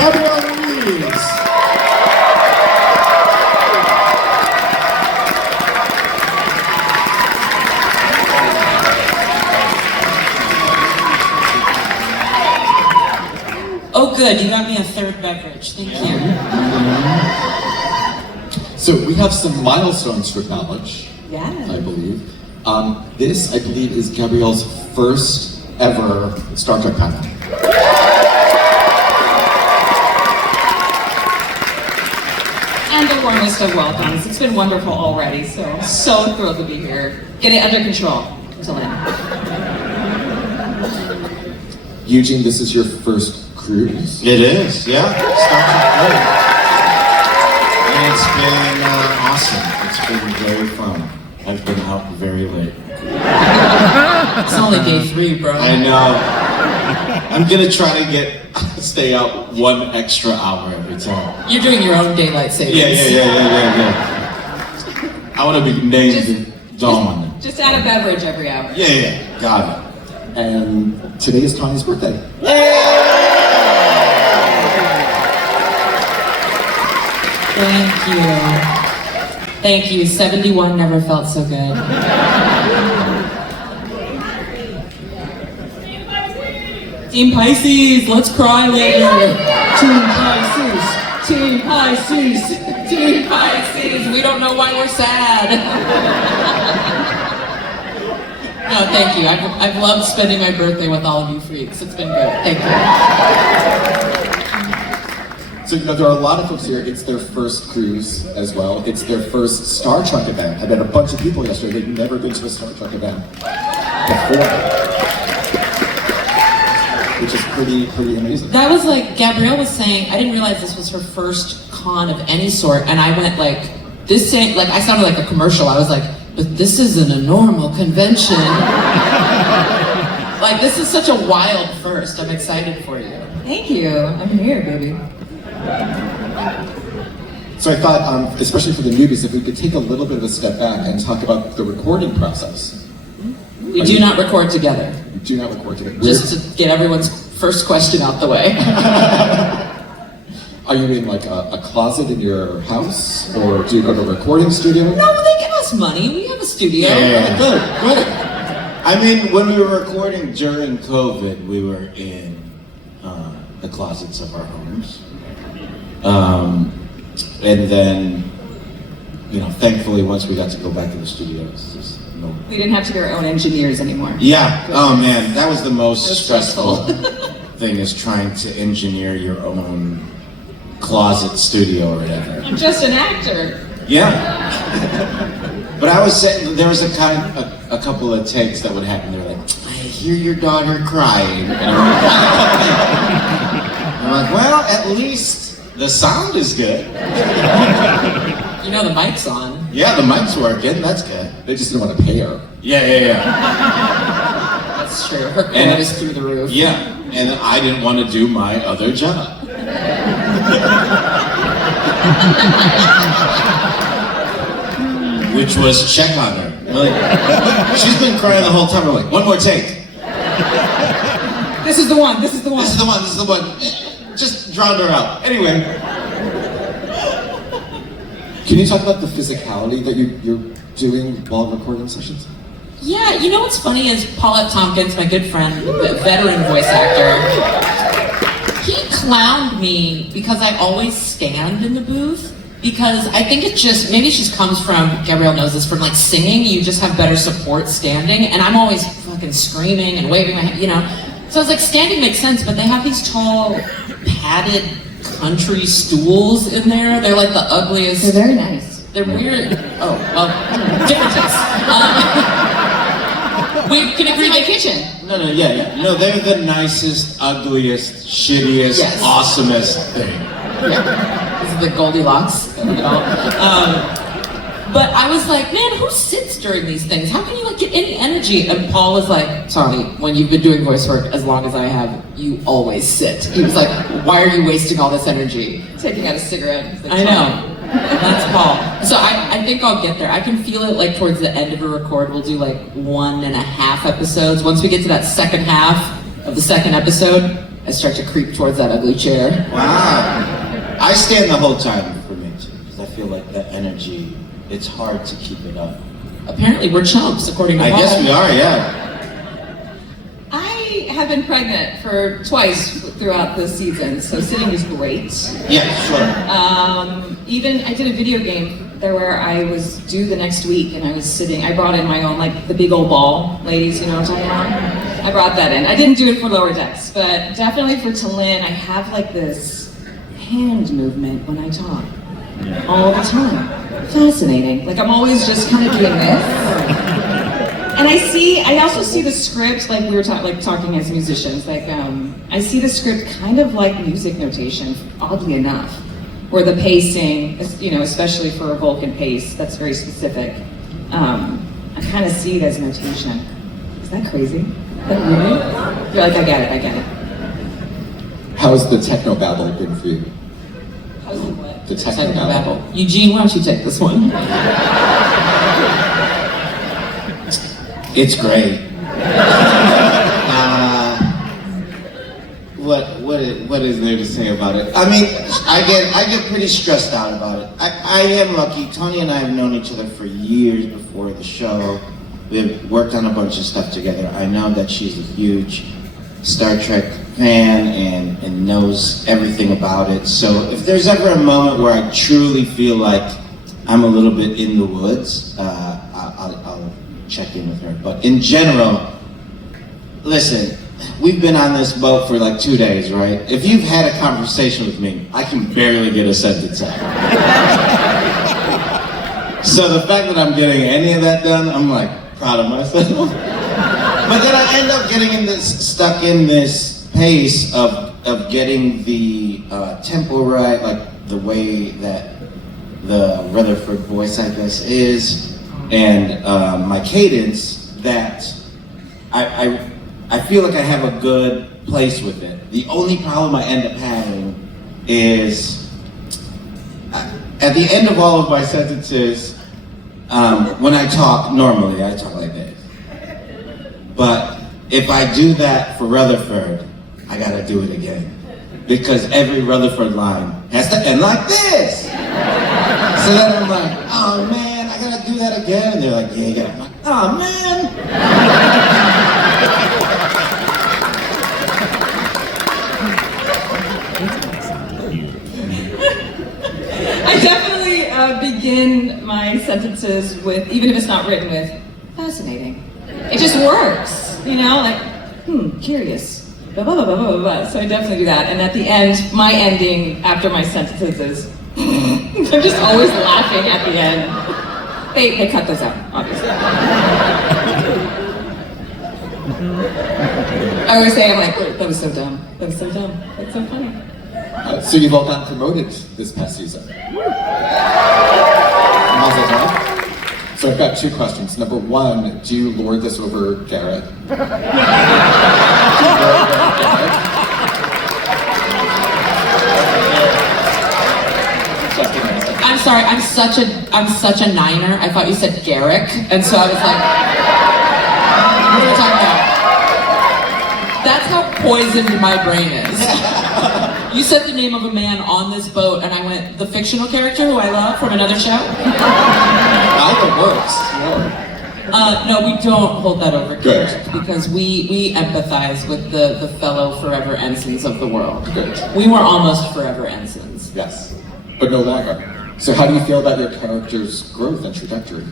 Gabrielle Ruiz. Oh good, you got me a third beverage, thank you. So we have some milestones for college, Yeah. I believe. This, I believe, is Gabrielle's first ever Star Trek panel. And the warmest of welcomes. It's been wonderful already, so thrilled to be here. Get it under control until then. Eugene, this is your first cruise. It is, yeah. Star Trek and it's been awesome. It's been very fun. I've been out very late. It's only day 3, bro. I know. I'm gonna try to stay out 1 extra hour every time. You're doing your own daylight savings. Yeah. I want to be named Dawn. Just add a beverage every hour. Yeah, got it. And today is Tawny's birthday. Thank you. Thank you. 71 never felt so good. Team Pisces, let's cry later. Team Pisces, Team Pisces, Team Pisces. We don't know why we're sad. No, thank you. I've loved spending my birthday with all of you freaks. It's been good. Thank you. So, there are a lot of folks here, it's their first cruise as well. It's their first Star Trek event. I met a bunch of people yesterday, they've never been to a Star Trek event before. Which is pretty amazing. That was like, Gabrielle was saying, I didn't realize this was her first con of any sort, and I went like, this ain't, like, I sounded like a commercial. I was like, but this isn't a normal convention. Like, this is such a wild first. I'm excited for you. Thank you. I'm here, baby. So I thought, especially for the newbies, if we could take a little bit of a step back and talk about the recording process. We do not record together. We do not record together. Just to get everyone's first question out the way. Are you in like a closet in your house, or do you go to a recording studio? No, they give us money. We have a studio. Yeah. Good. I mean, when we were recording during COVID, we were in the closets of our homes. And then, thankfully, once we got to go back to the studios, We didn't have to be our own engineers anymore. Yeah. Oh man, that was the most stressful thing, is trying to engineer your own closet studio or whatever. I'm just an actor. Yeah. But I was saying, there was a couple of takes that would happen. They were like, I hear your daughter crying. And I'm like, well, at least the sound is good. You know the mic's on. Yeah, the mic's working. That's good. They just didn't want to pay her. Yeah. That's true. Her quote is through the roof. Yeah, and I didn't want to do my other job. Which was check on her. Like, she's been crying the whole time. I'm like, one more take. This is the one. This is the one. Just drowned her out. Anyway. Can you talk about the physicality that you're doing while recording sessions? Yeah, you know what's funny is Paul F. Tompkins, my good friend, the veteran voice actor, he clowned me because I always stand in the booth. Because I think it just, maybe it just comes from, Gabrielle knows this, from like singing, you just have better support standing, and I'm always fucking screaming and waving my hand, So I was like, standing makes sense, but they have these tall, padded country stools in there. They're like the ugliest. They're very nice. They're weird. Oh, well, different taste. We can agree. My kitchen. No, yeah. No, they're the nicest, ugliest, shittiest, Yes. awesomest thing. Yeah. This is the Goldilocks. But I was like, man, who sits during these things? How can you get any energy? And Paul was like, Tawny, when you've been doing voice work as long as I have, you always sit. He was like, why are you wasting all this energy? Taking out a cigarette. I know. That's Paul. So I think I'll get there. I can feel it like towards the end of a record. We'll do like 1.5 episodes. Once we get to that second half of the second episode, I I start to creep towards that ugly chair. Wow. I stand the whole time for me too, because I feel like that energy, it's hard to keep it up. Apparently we're chumps, according to I Paul. guess we are, yeah. I have been pregnant for twice throughout the season, so sitting is great. Yeah, sure. Even I did a video game there where I was due the next week and I was sitting, I brought in my own, like the big old ball, ladies, you know what I'm talking about? I brought that in. I didn't do it for Lower Decks, but definitely for Talin, I have like this hand movement when I talk. All the time. Fascinating. Like I'm always just kind of doing this. And I also see the script, like we were talking as musicians, like I see the script kind of like music notation, oddly enough, where the pacing, you know, especially for a Vulcan pace, that's very specific. I kind of see it as notation. Is that crazy? Is that weird? You're like, I get it. How's the techno babble been for you? How's the what? The techno babble. Eugene, why don't you take this one? It's great. What is there to say about it? I mean, I get pretty stressed out about it. I am lucky. Tawny and I have known each other for years before the show. We've worked on a bunch of stuff together. I know that she's a huge Star Trek fan and knows everything about it. So if there's ever a moment where I truly feel like I'm a little bit in the woods, I'll check in with her. But in general, listen, we've been on this boat for like 2 days, right? If you've had a conversation with me, I can barely get a sentence out. So the fact that I'm getting any of that done, I'm like proud of myself. But then I end up getting stuck in this pace of getting the tempo right, like the way that the Rutherford voice, I guess, is, and my cadence, that I feel like I have a good place with it. The only problem I end up having is at the end of all of my sentences, when I talk, normally I talk like this. But if I do that for Rutherford, I gotta do it again. Because every Rutherford line has to end like this. So then I'm like, oh man, I gotta do that again. And they're like, yeah, you gotta. I'm like, oh man. I definitely begin my sentences with, even if it's not written with, fascinating. It just works, you know, like, curious. Blah, blah, blah, blah, blah, blah. So I definitely do that. And at the end, my ending after my sentences is, I'm just always laughing at the end. They cut those out, obviously. I always say, I'm like, that was so dumb. That was so dumb. That's so funny. So you've all gotten promoted this past season. Mazel tov. So I've got 2 questions. Number 1, do you lord this over Garrett? I'm sorry, I'm such a niner. I thought you said Garrick, and so I was like, what are we talking about? That's how poisoned my brain is. You said the name of a man on this boat, and I went, the fictional character who I love from another show? Either works. Yeah. No, we don't hold that over Good. Garrett, because we empathize with the fellow forever ensigns of the world. Good. We were almost forever ensigns. Yes, but no longer. So how do you feel about your character's growth and trajectory?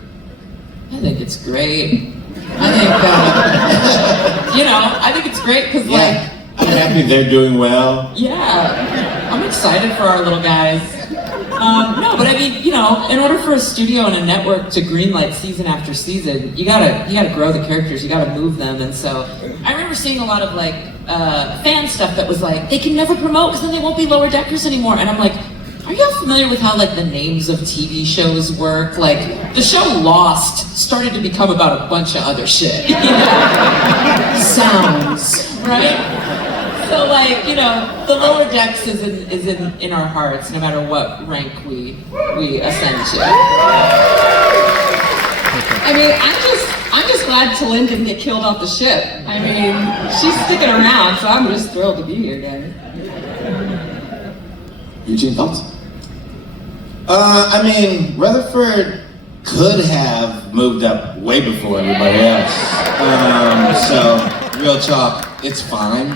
I think it's great. I think, I think it's great because, like, I'm happy they're doing well. yeah, I'm excited for our little guys. No, but I mean, in order for a studio and a network to greenlight season after season, you gotta grow the characters, you gotta move them, and so I remember seeing a lot of like fan stuff that was like, they can never promote because then they won't be Lower Deckers anymore, and I'm like, are y'all familiar with how like the names of TV shows work? Like the show Lost started to become about a bunch of other shit. Sounds, right? So like, the Lower Decks is in our hearts no matter what rank we ascend to. I mean, I'm just glad Talin didn't get killed off the ship. I mean, she's sticking around, so I'm just thrilled to be here, guys. Eugene, thoughts? I mean, Rutherford could have moved up way before everybody else. So, real talk, it's fine.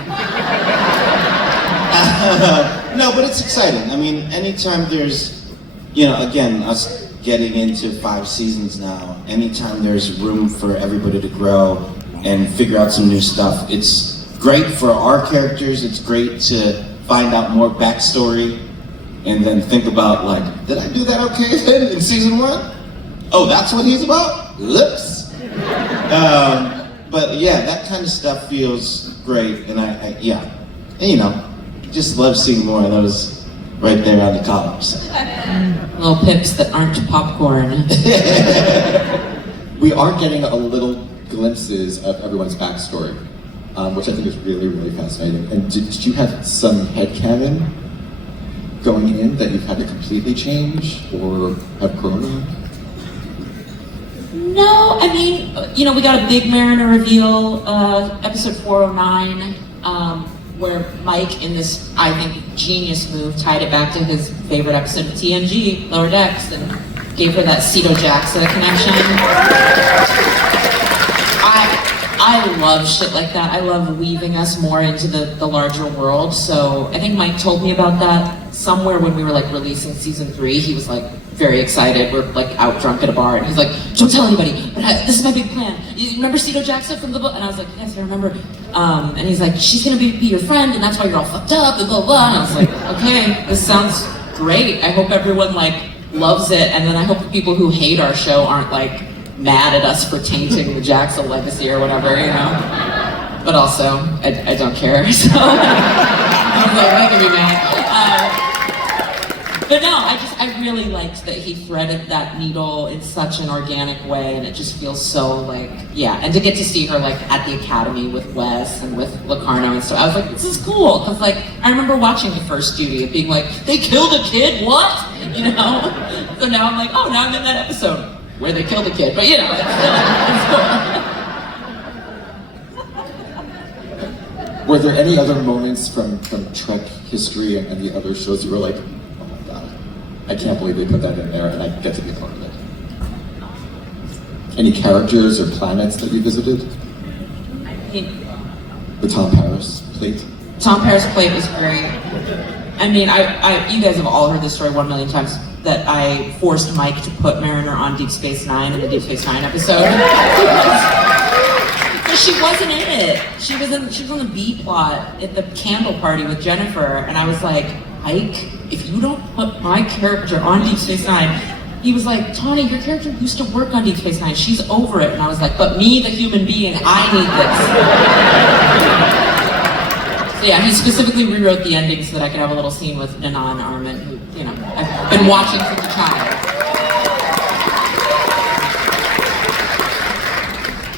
No, but it's exciting. I mean, anytime there's, again, us getting into 5 seasons now, anytime there's room for everybody to grow and figure out some new stuff, it's great for our characters, it's great to find out more backstory, and then think about, like, did I do that okay then in season 1? Oh, that's what he's about? Lips. But yeah, that kind of stuff feels great, and I just love seeing more of those right there on the columns. Little pips that aren't popcorn. We are getting a little glimpses of everyone's backstory, which I think is really, really fascinating. And did you have some headcanon going in that you've had to completely change or have grown on? No, I mean, we got a big Mariner reveal, episode 409, where Mike, in this, I think, genius move, tied it back to his favorite episode of TNG, Lower Decks, and gave her that Ceto-Jaxa connection. I love shit like that. I love weaving us more into the larger world. So I think Mike told me about that somewhere when we were like releasing season 3. He was like very excited. We're like out drunk at a bar, and he's like, "Don't tell anybody, but this is my big plan. You remember Ceto-Jaxa from the book?" And I was like, "Yes, I remember." And he's like, "She's gonna be your friend, and that's why you're all fucked up, and blah blah." And I was like, "Okay, this sounds great. I hope everyone like loves it, and then I hope the people who hate our show aren't like mad at us for tainting the Jaxa legacy or whatever, But also, I don't care, so I was like, that can be mad. But no, I really liked that he threaded that needle in such an organic way, and it just feels so like, and to get to see her like at the academy with Wes and with Locarno and stuff, I was like, this is cool, because like, I remember watching the first Judy and being like, they killed a kid, what? So now I'm like, oh, now I'm in that episode where they killed a kid, but it's cool. Were there any other moments from Trek history and the other shows you were like, oh my god, I can't believe they put that in there and I get to be part of it? Any characters or planets that you visited? The Tom Paris plate? Tom Paris plate was great. I mean, you guys have all heard this story 1 million times, that I forced Mike to put Mariner on Deep Space Nine in the Deep Space Nine episode. But she wasn't in it. She was on the B plot at the candle party with Jennifer, and I was like, Mike, if you don't put my character on Deep Space Nine, he was like, Tawny, your character used to work on Deep Space Nine. She's over it. And I was like, but me, the human being, I need this. So yeah, he specifically rewrote the ending so that I could have a little scene with Nana and Armin, who, I've been watching since a child.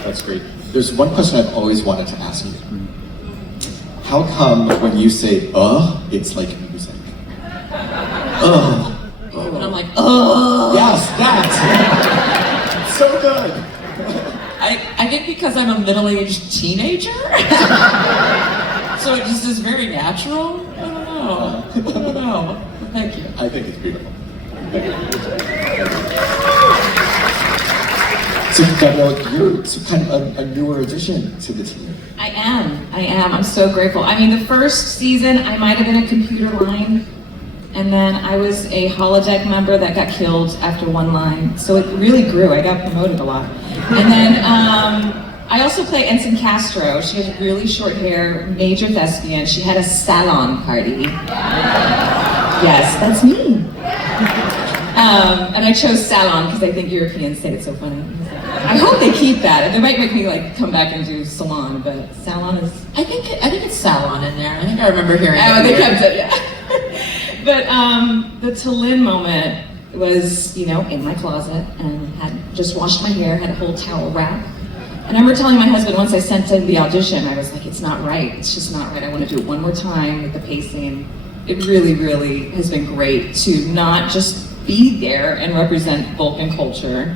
That's great. There's one question I've always wanted to ask you. How come when you say, it's like music? And I'm like, Yes, that! So good! I think because I'm a middle-aged teenager. So it just is very natural. I don't know. Thank you. I think it's beautiful. So Gabrielle, you're kind of a newer addition to the team. I am. I'm so grateful. I mean, the first season, I might have been a computer line, and then I was a holodeck member that got killed after one line. So it really grew. I got promoted a lot. And then I also play Ensign Castro. She had really short hair, major thespian. She had a salon party. Yes, that's me. And I chose salon because I think Europeans say it's so funny. I hope they keep that. They might make me like come back and do salon, but salon is. I think it's salon in there. I think I remember hearing. Oh, they kept it, yeah. But the Talin moment was, in my closet and had just washed my hair, had a whole towel wrap. And I remember telling my husband once I sent in the audition, I was like, it's not right. It's just not right. I want to do it one more time with the pacing. It really, really has been great to not just be there and represent Vulcan culture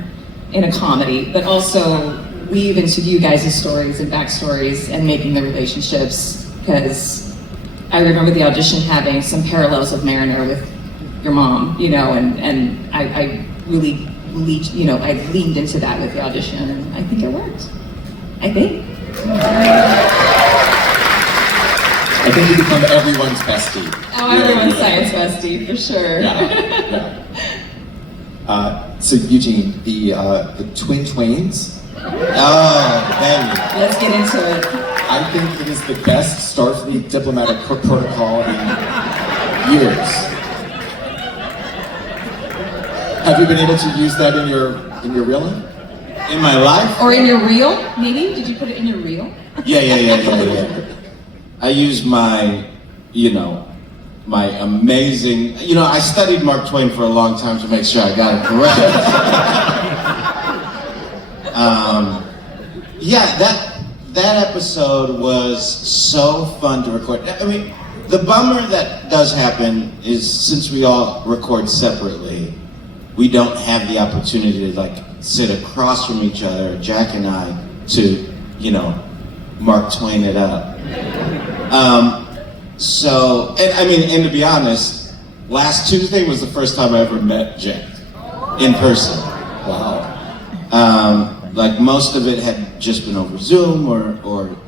in a comedy, but also weave into you guys' stories and backstories and making the relationships, because I remember the audition having some parallels of Mariner with your mom, you know, and I really, I leaned into that with the audition, and I think it worked. I think. I think you become everyone's bestie. Oh, everyone's science bestie, for sure. Yeah. So Eugene, the twin twains. Oh, baby. Let's get into it. I think it is the best Starfleet diplomatic protocol in years. Have you been able to use that in your real life? In my life? Or in your reel, maybe? Did you put it in your reel? Yeah. I use my, my amazing, I studied Mark Twain for a long time to make sure I got it correct. That episode was so fun to record. I mean, the bummer that does happen is since we all record separately, we don't have the opportunity to sit across from each other, Jack and I, to, Mark Twain it up. And to be honest, last Tuesday was the first time I ever met Jack in person. Wow. Most of it had just been over Zoom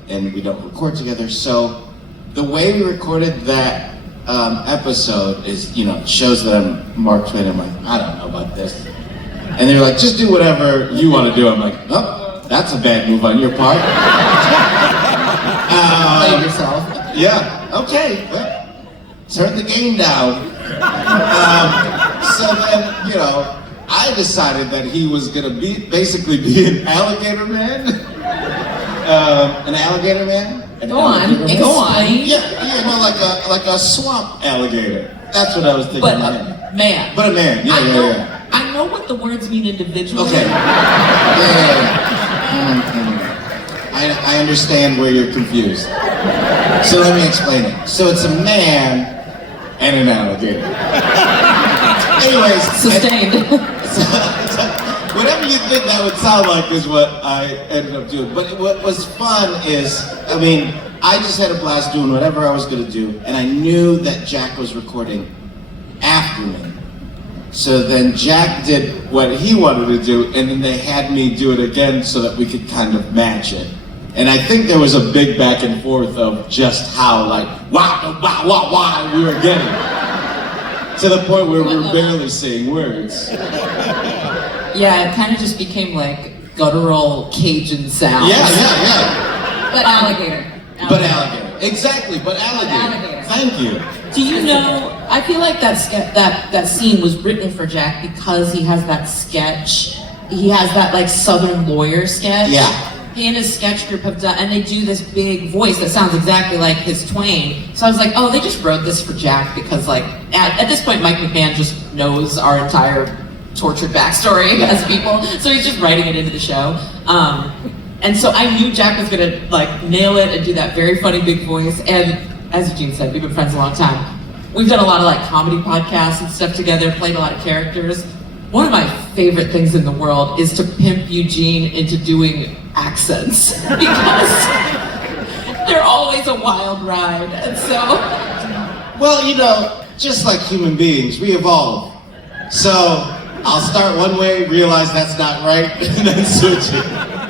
and we don't record together. So the way we recorded that episode is, it shows that I'm Mark Twain. I'm like, I don't know about this. And they're like, just do whatever you want to do. I'm like, oh, that's a bad move on your part. Play yourself. Yeah, okay. Well, turn the game down. So then, I decided that he was gonna basically be an alligator man. An alligator man? Go on. Yeah, like a swamp alligator. That's what I was thinking. But a man. But a man, yeah. I know what the words mean individually. Okay. I understand where you're confused. So let me explain it. So it's a man and an alligator. Anyways, Sustained. whatever you think that would sound like is what I ended up doing. But what was fun is, I just had a blast doing whatever I was gonna do, and I knew that Jack was recording after me. So then Jack did what he wanted to do, and then they had me do it again so that we could kind of match it. And I think there was a big back and forth of just how wow, we were getting. To the point where we were barely saying words. Yeah, it kind of just became guttural Cajun sounds. Yeah. But alligator. But alligator. Exactly, but alligator. Thank you. Do you know, I feel like that scene was written for Jack because he has that sketch. He has that Southern lawyer sketch. Yeah. He and his sketch group have done, and they do this big voice that sounds exactly like his Twain. So I was like, oh, they just wrote this for Jack because at this point, Mike McMahon just knows our entire tortured backstory as people. So he's just writing it into the show. And so I knew Jack was gonna nail it and do that very funny big voice. And as Eugene said, we've been friends a long time. We've done a lot of comedy podcasts and stuff together, played a lot of characters. One of my favorite things in the world is to pimp Eugene into doing accents because they're always a wild ride. And so, well, just like human beings, we evolve. So I'll start one way, realize that's not right, and then switch it.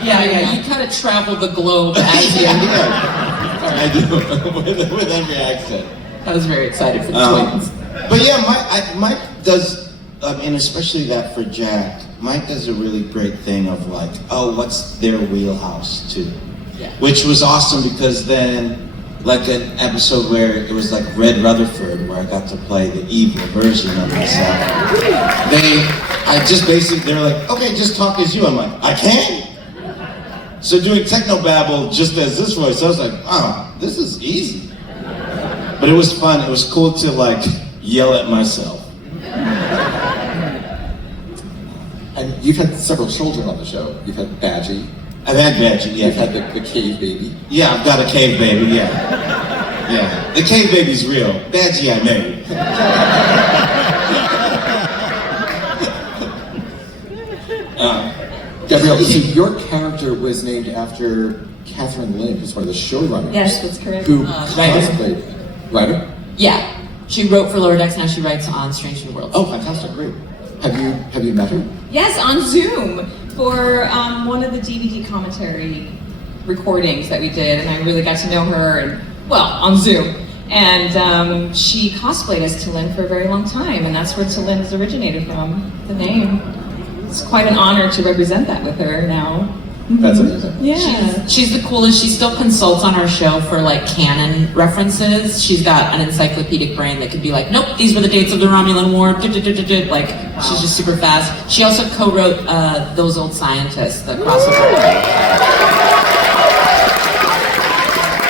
Yeah, you kind of travel the globe as you. I do with every accent. I was very excited for the twins. But yeah, Mike does. And especially that for Jack, Mike does a really great thing of what's their wheelhouse too? Yeah. Which was awesome because then, an episode where it was Red Rutherford, where I got to play the evil version of myself. They're like, okay, just talk as you. I'm like, I can? So doing technobabble just as this voice, I was like, oh, this is easy. But it was fun. It was cool to yell at myself. And you've had several children on the show. You've had Badgie. I've had Badgie, yeah. You've had the cave baby. Yeah, I've got a cave baby, yeah. Yeah, the cave baby's real. Badgie I made. Gabrielle, so your character with was named after Catherine Lynn, who's one of the showrunners. Yes, that's correct. Who Writer. cosplayed. Writer? Yeah. She wrote for Lower Decks, now she writes on Strange New Worlds. Oh, fantastic, great. Have you met her? Yes, on Zoom for one of the DVD commentary recordings that we did, and I really got to know her, and well, on Zoom. And she cosplayed as T'Lyn for a very long time, and that's where T'Lyn is originated from, the name. It's quite an honor to represent that with her now. That's amazing. Yeah. She's the coolest. She still consults on our show for like canon references. She's got an encyclopedic brain that could be like, nope, these were the dates of the Romulan War. Like, she's just super fast. She also co-wrote Those Old Scientists, the crossover.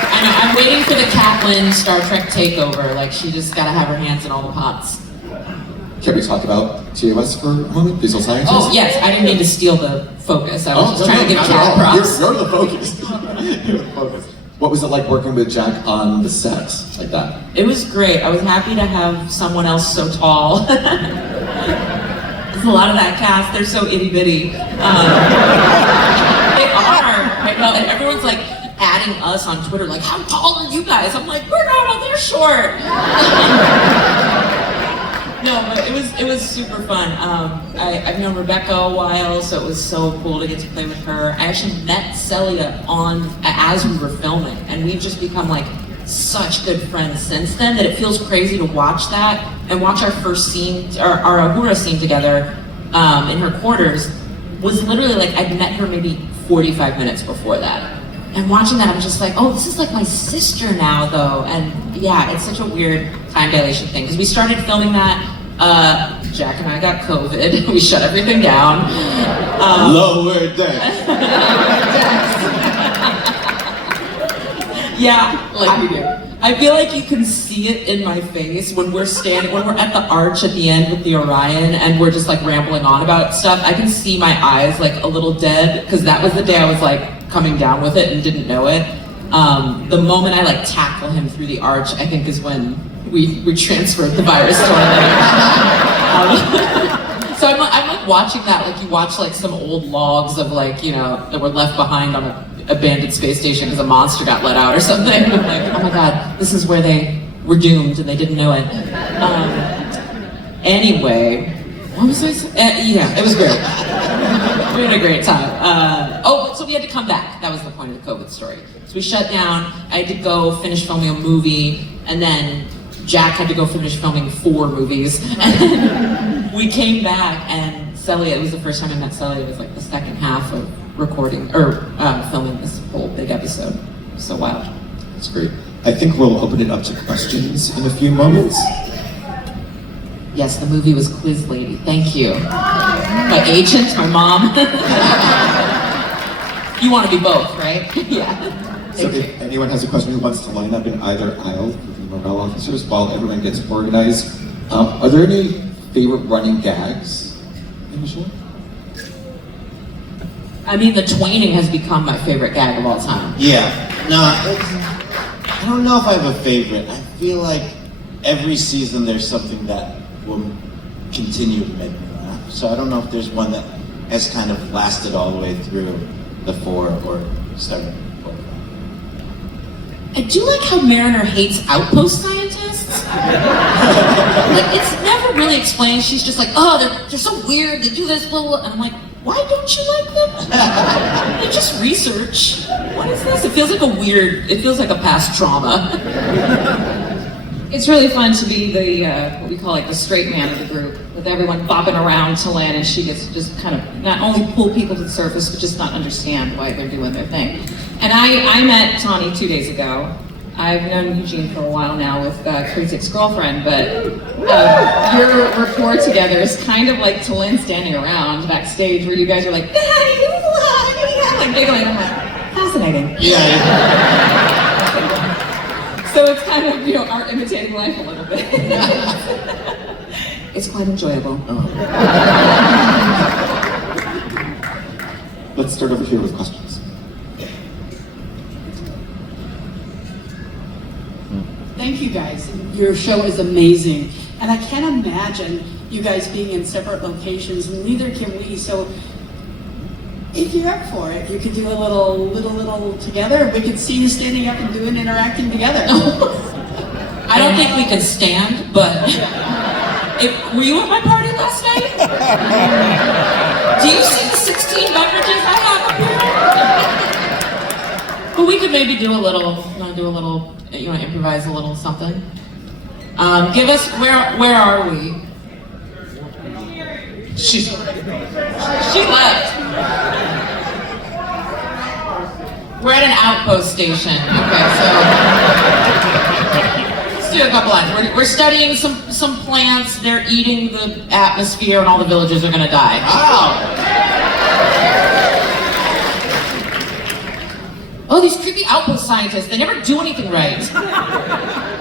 I know, I'm waiting for the Catelyn Star Trek takeover. Like, she just gotta have her hands in all the pots. Can we talk about TOS for a moment? These Old Scientists? Oh, yes, I didn't mean to steal the focus. I was just trying to give not Cat at all. props. You're the focus. You're the focus. What was it like working with Jack on the set like that? It was great. I was happy to have someone else so tall. There's a lot of that cast. They're so itty bitty. They are. I know, and everyone's like adding us on Twitter, like, how tall are you guys? I'm like, we're normal, they're short. No, but it was super fun. I've known Rebecca a while, so it was so cool to get to play with her. I actually met Celia as we were filming, and we've just become like such good friends since then that it feels crazy to watch that and watch our first scene, our Uhura scene together in her quarters was literally like I'd met her maybe 45 minutes before that. And watching that, I'm just like, oh, this is like my sister now, though. And yeah, it's such a weird time dilation thing. Because we started filming that, Jack and I got COVID. We shut everything down. Lower Decks. Yeah, like we do. I feel like you can see it in my face when we're at the arch at the end with the Orion and we're just like rambling on about stuff. I can see my eyes like a little dead because that was the day I was like coming down with it and didn't know it. The moment I like tackle him through the arch, I think is when we transferred the virus to our leg. So I'm like watching that like you watch like some old logs of like, you know, that were left behind on an abandoned space station because a monster got let out or something. I'm like, oh my god, this is where they were doomed and they didn't know it. Anyway, what was I saying? Yeah, it was great. We had a great time. So we had to come back. That was the point of the COVID story. So we shut down. I had to go finish filming a movie, and then Jack had to go finish filming 4 movies. And then we came back, and Celia, it was the first time I met Celia. It was like the second half of recording, or filming this whole big episode. So wild. That's great. I think we'll open it up to questions in a few moments. Yes, the movie was Quiz Lady. Thank you. My agent, my mom. You want to be both, right? Yeah. So if anyone has a question who wants to line up in either aisle for the morale officers while everyone gets organized, are there any favorite running gags in the show? I mean, the twaining has become my favorite gag of all time. Yeah. No, I don't know if I have a favorite. I feel like every season there's something that will continue to make me laugh. So I don't know if there's one that has kind of lasted all the way through the 4 or 7. I do like how Mariner hates outpost scientists. Like, it's never really explained. She's just like, oh, they're so weird, they do this, blah, blah. And I'm like, why don't you like them? They just research. What is this? It feels like it feels like a past trauma. It's really fun to be the, what we call like the straight man of the group, with everyone bopping around T'Lyn, and she gets to just kind of not only pull people to the surface, but just not understand why they're doing their thing. And I met Tawny 2 days ago. I've known Eugene for a while now with Cruise VI's girlfriend, but your rapport together is kind of like T'Lyn standing around backstage where you guys are like, like giggling. I'm like, fascinating. Yeah. So it's kind of, you know, art imitating life a little bit. It's quite enjoyable. Let's start over here with questions. Thank you guys. Your show is amazing. And I can't imagine you guys being in separate locations, and neither can we. So if you're up for it, you could do a little together. We could see you standing up and interacting together. I don't think we can stand, but were you at my party last night? Do you see the 16 beverages I have up here? But we could maybe do a little, improvise a little something. Give us, where are we? She left. We're at an outpost station. Okay, so let's do a couple lines. We're studying some plants. They're eating the atmosphere, and all the villagers are gonna die. Wow! Oh, these creepy outpost scientists. They never do anything right.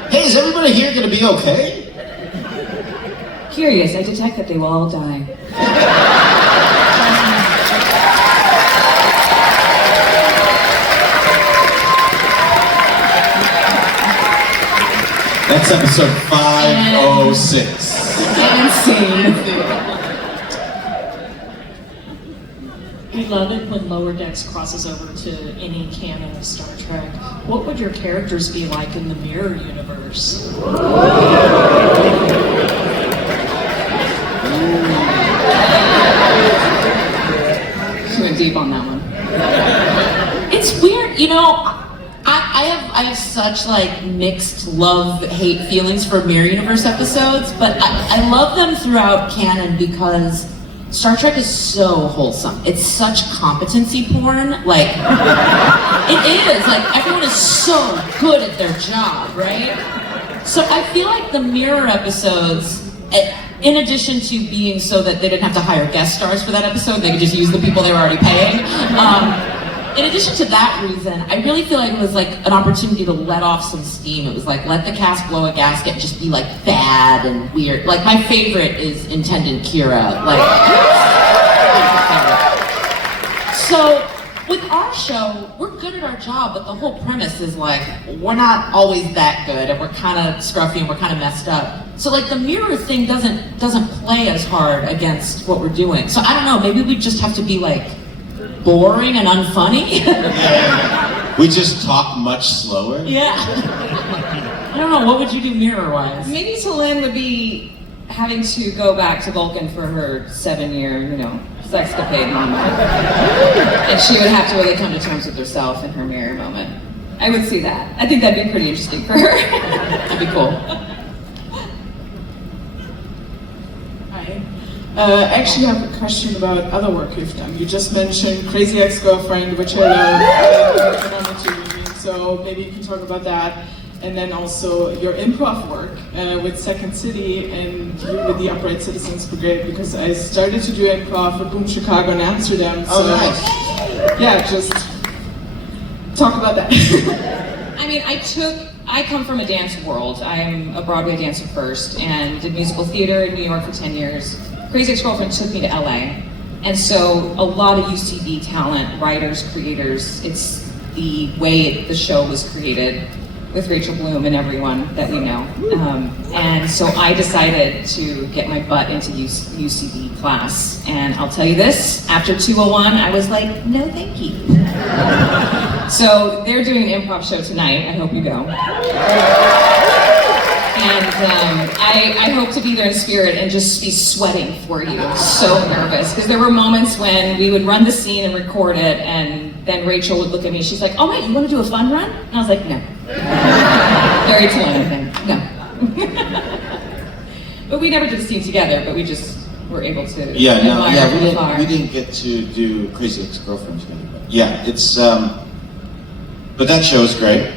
Hey, is everybody here gonna be okay? Curious, I detect that they will all die. That's episode 506. Insane. We love it when Lower Decks crosses over to any canon of Star Trek. What would your characters be like in the mirror universe? She went deep on that one. It's weird, I have such like mixed love-hate feelings for Mirror Universe episodes, but I love them throughout canon because Star Trek is so wholesome. It's such competency porn. Like, it is. Like, everyone is so good at their job, right? So I feel like the Mirror episodes, in addition to being so that they didn't have to hire guest stars for that episode, they could just use the people they were already paying. In addition to that reason, I really feel like it was like an opportunity to let off some steam. It was like, let the cast blow a gasket and just be like bad and weird. Like, my favorite is Intendant Kira. Like, so with our show, we're good at our job, but the whole premise is like, we're not always that good, and we're kind of scruffy and we're kind of messed up. So like the mirror thing doesn't play as hard against what we're doing. So I don't know, maybe we just have to be like boring and unfunny. We just talk much slower. Yeah. I don't know, what would you do mirror-wise? Maybe Talin would be having to go back to Vulcan for her 7-year, sexcapade moment. And she would have to really come to terms with herself in her mirror moment. I would see that. I think that'd be pretty interesting for her. That'd be cool. I actually have a question about other work you've done. You just mentioned Crazy Ex-Girlfriend, which I love, so maybe you can talk about that. And then also your improv work with Second City and you with the Upright Citizens Brigade, because I started to do improv at Boom Chicago and Amsterdam. So, nice. Yeah, just talk about that. I mean, I come from a dance world. I'm a Broadway dancer first and did musical theater in New York for 10 years. Crazy Ex-Girlfriend took me to LA. And so a lot of UCB talent, writers, creators, it's the way the show was created with Rachel Bloom and everyone that we know. And so I decided to get my butt into UCB class. And I'll tell you this, after 201, I was like, no thank you. So they're doing an improv show tonight. I hope you go. And I hope to be there in spirit and just be sweating for you. So nervous, because there were moments when we would run the scene and record it, and then Rachel would look at me, she's like, oh wait, you want to do a fun run? And I was like, no. Very Talin, I think, no. But we never did a scene together, but we just were able to admire from afar. We didn't get to do Crazy Ex-Girlfriend together. But yeah, it's, but that show is great.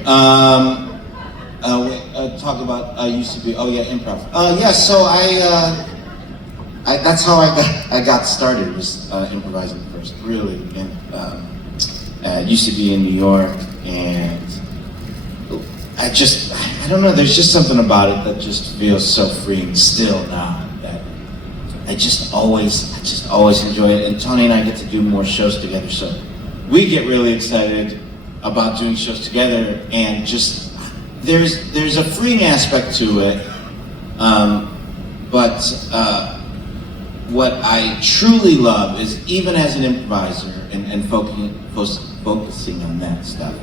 Talk about UCB. Oh yeah, improv. So that's how I got started, was improvising first, really, in UCB in New York, and I don't know, there's just something about it that just feels so freeing still now, that I just always enjoy it, and Tawny and I get to do more shows together, so we get really excited about doing shows together, and just there's a freeing aspect to it, but what I truly love is, even as an improviser and focusing on that stuff,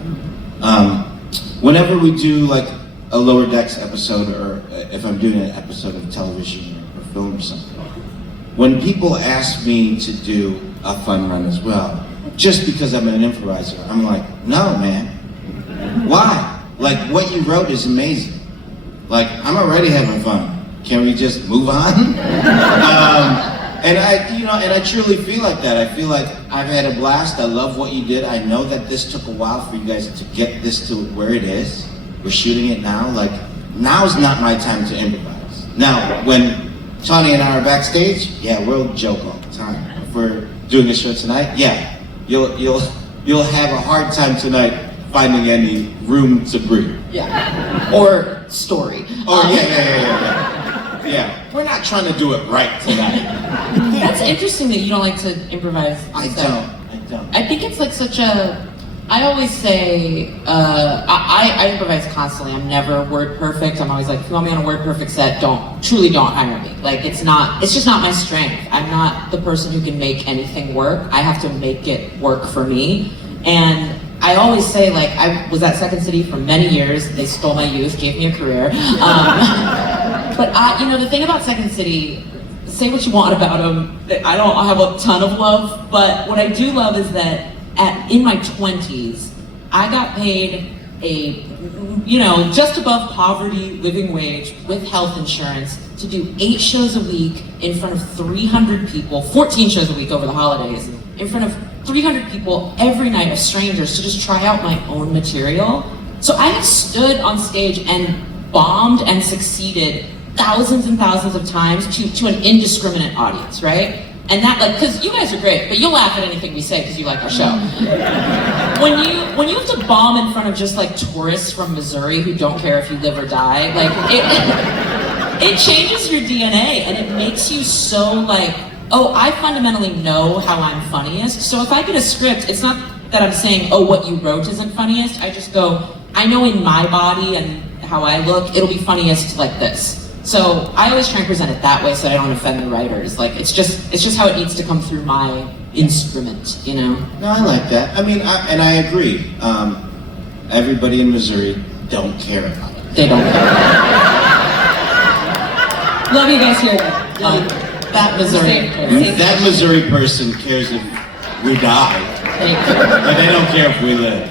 whenever we do like a Lower Decks episode, or if I'm doing an episode of television or film or something, when people ask me to do a fun run as well, just because I'm an improviser, I'm like, no, man. Why? Like, what you wrote is amazing. Like, I'm already having fun. Can we just move on? And I truly feel like that. I feel like I've had a blast. I love what you did. I know that this took a while for you guys to get this to where it is. We're shooting it now. Like, now's not my time to improvise. Now, when Tawny and I are backstage, yeah, we'll joke all the time. If we're doing a show tonight, yeah, you'll have a hard time tonight finding any room to breathe. Yeah. Or story. Oh, yeah. We're not trying to do it right tonight. That's interesting that you don't like to improvise. I don't. I think it's like such a, I always say, I improvise constantly. I'm never word perfect. I'm always like, if you want me on a word perfect set, truly don't hire me. Like, it's just not my strength. I'm not the person who can make anything work. I have to make it work for me. And I always say, like, I was at Second City for many years. They stole my youth, gave me a career. But the thing about Second City, say what you want about them, I don't have a ton of love, but what I do love is that in my 20s, I got paid just above poverty living wage with health insurance to do 8 shows a week in front of 300 people, 14 shows a week over the holidays, in front of 300 people every night of strangers to just try out my own material. So I have stood on stage and bombed and succeeded thousands and thousands of times to an indiscriminate audience, right? And that, like, because you guys are great, but you'll laugh at anything we say because you like our show. When you have to bomb in front of just like tourists from Missouri who don't care if you live or die, like it changes your DNA and it makes you so like, oh, I fundamentally know how I'm funniest. So if I get a script, it's not that I'm saying, oh, what you wrote isn't funniest. I just go, I know in my body and how I look, it'll be funniest like this. So I always try and present it that way so that I don't offend the writers. Like, it's just how it needs to come through my instrument, you know? No, I like that. I mean, I agree. Everybody in Missouri don't care about it. They don't care. Love you guys here. Love you. That Missouri person. That Missouri person cares if we die, but they don't care if we live.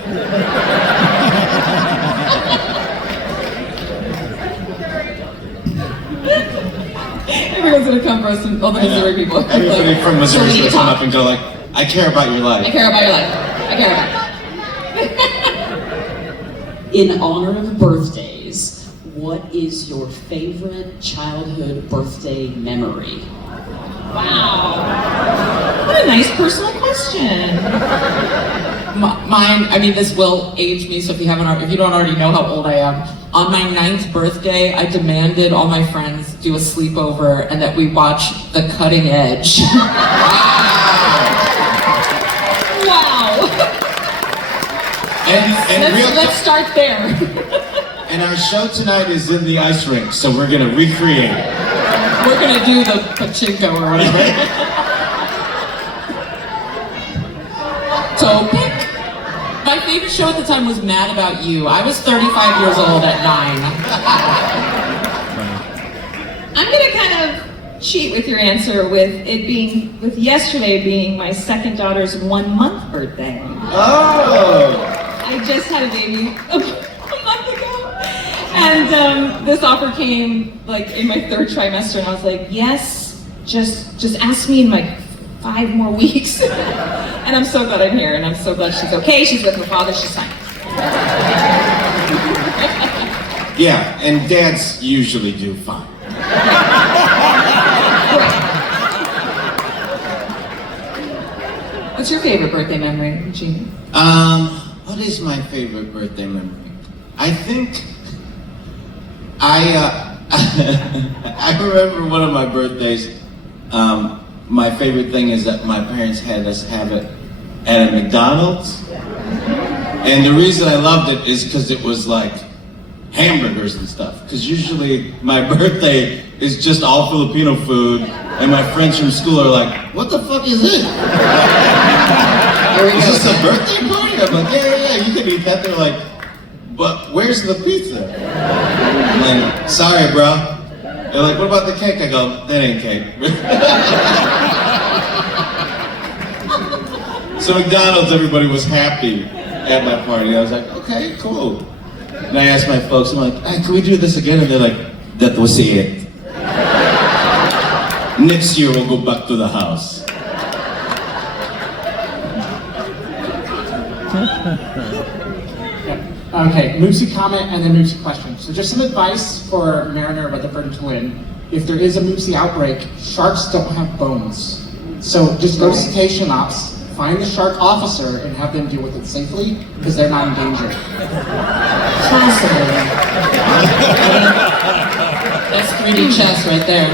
Everyone's gonna come roast all the Missouri people. Everybody from Missouri is gonna come up and go like, I care about your life. I care about your life. I care about it. In honor of birthdays, what is your favorite childhood birthday memory? Wow. What a nice personal question. Mine, I mean, this will age me, so if you don't already know how old I am, on my 9th birthday, I demanded all my friends do a sleepover and that we watch The Cutting Edge. Wow. And Let's start there. And our show tonight is in the ice rink, so we're gonna recreate it. We're gonna do the pachinko or whatever. Topic. My favorite show at the time was Mad About You. I was 35 years old at 9. I'm gonna kind of cheat with your answer with yesterday being my second daughter's 1-month birthday. Oh! I just had a baby a month ago. And this offer came like in my 3rd trimester and I was like, yes, just ask me in like 5 more weeks. And I'm so glad I'm here and I'm so glad she's okay. She's with her father, she's fine. Yeah, and dads usually do fine. What's your favorite birthday memory, Eugene? What is my favorite birthday memory? I think I remember one of my birthdays. My favorite thing is that my parents had us have it at a McDonald's. And the reason I loved it is because it was like hamburgers and stuff. Because usually my birthday is just all Filipino food And my friends from school are like, what the fuck is it? Is this a birthday party? I'm like, yeah, you can eat that. They're like, but where's the pizza? I'm like, sorry, bro. They're like, what about the cake? I go, that ain't cake. So McDonald's, everybody was happy at my party. I was like, okay, cool. And I asked my folks, I'm like, hey, can we do this again? And they're like, that was it. Next year we'll go back to the house. Okay, Moopsie comment and then Moopsie question. So just some advice for Mariner, Rutherford, and Twin. If there is a Moopsie outbreak, sharks don't have bones. So just go to cetacean ops, find the shark officer, and have them deal with it safely, because they're not in danger. That's 3D chess right there.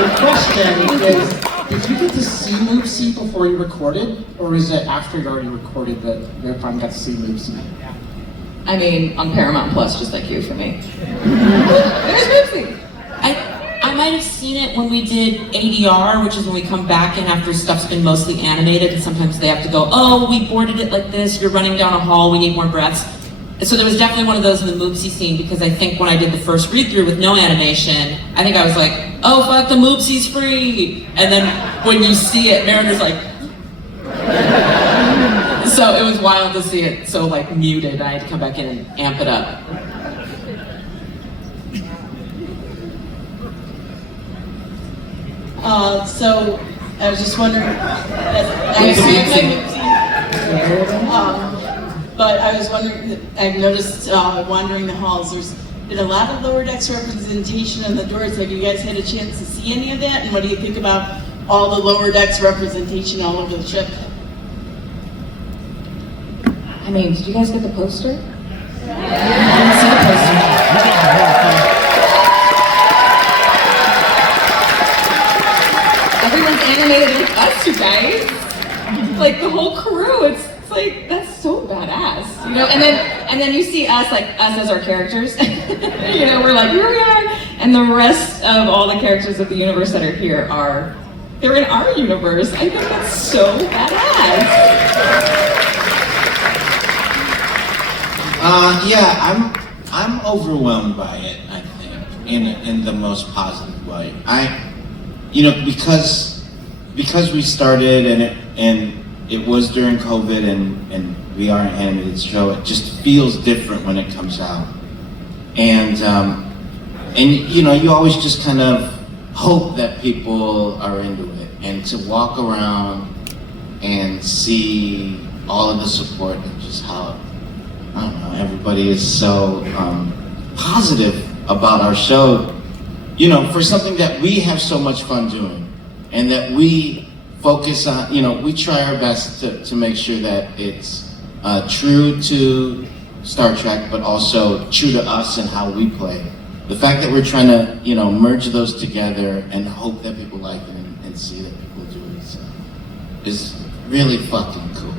The question is, did you get to see Moopsie before you recorded, or is it after you already recorded that you finally got to see Moopsie? I mean, on Paramount Plus, just like you for me. There's Moopsie. I might have seen it when we did ADR, which is when we come back in after stuff's been mostly animated, and sometimes they have to go, oh, we boarded it like this, you're running down a hall, we need more breaths. So there was definitely one of those in the Moopsie scene, because I think when I did the first read-through with no animation, I think I was like, oh fuck, the Moopsie's free! And then when you see it, Mariner's like... So it was wild to see it so like muted, I had to come back in and amp it up. So I was just wondering, but I was wondering, I've noticed wandering the halls, there's been a lot of lower decks representation on the doors. Have you guys had a chance to see any of that? And what do you think about all the lower decks representation all over the ship? I mean, did you guys get the poster? Everyone's animated like us, you guys. Like the whole crew. It's like, that's so badass, you know. And then you see us, like us as our characters. You know, we're like, here we are. And the rest of all the characters of the universe that are here they're in our universe. I think that's so badass. Yeah, I'm overwhelmed by it, I think, in the most positive way. Because we started and it was during COVID and we are an animated show, it just feels different when it comes out. And you know, you always just kind of hope that people are into it, and to walk around and see all of the support and just how, I don't know, everybody is so positive about our show, you know, for something that we have so much fun doing, and that we focus on, you know, we try our best to make sure that it's true to Star Trek, but also true to us and how we play. The fact that we're trying to, you know, merge those together and hope that people like it and see that people do it is really fucking cool.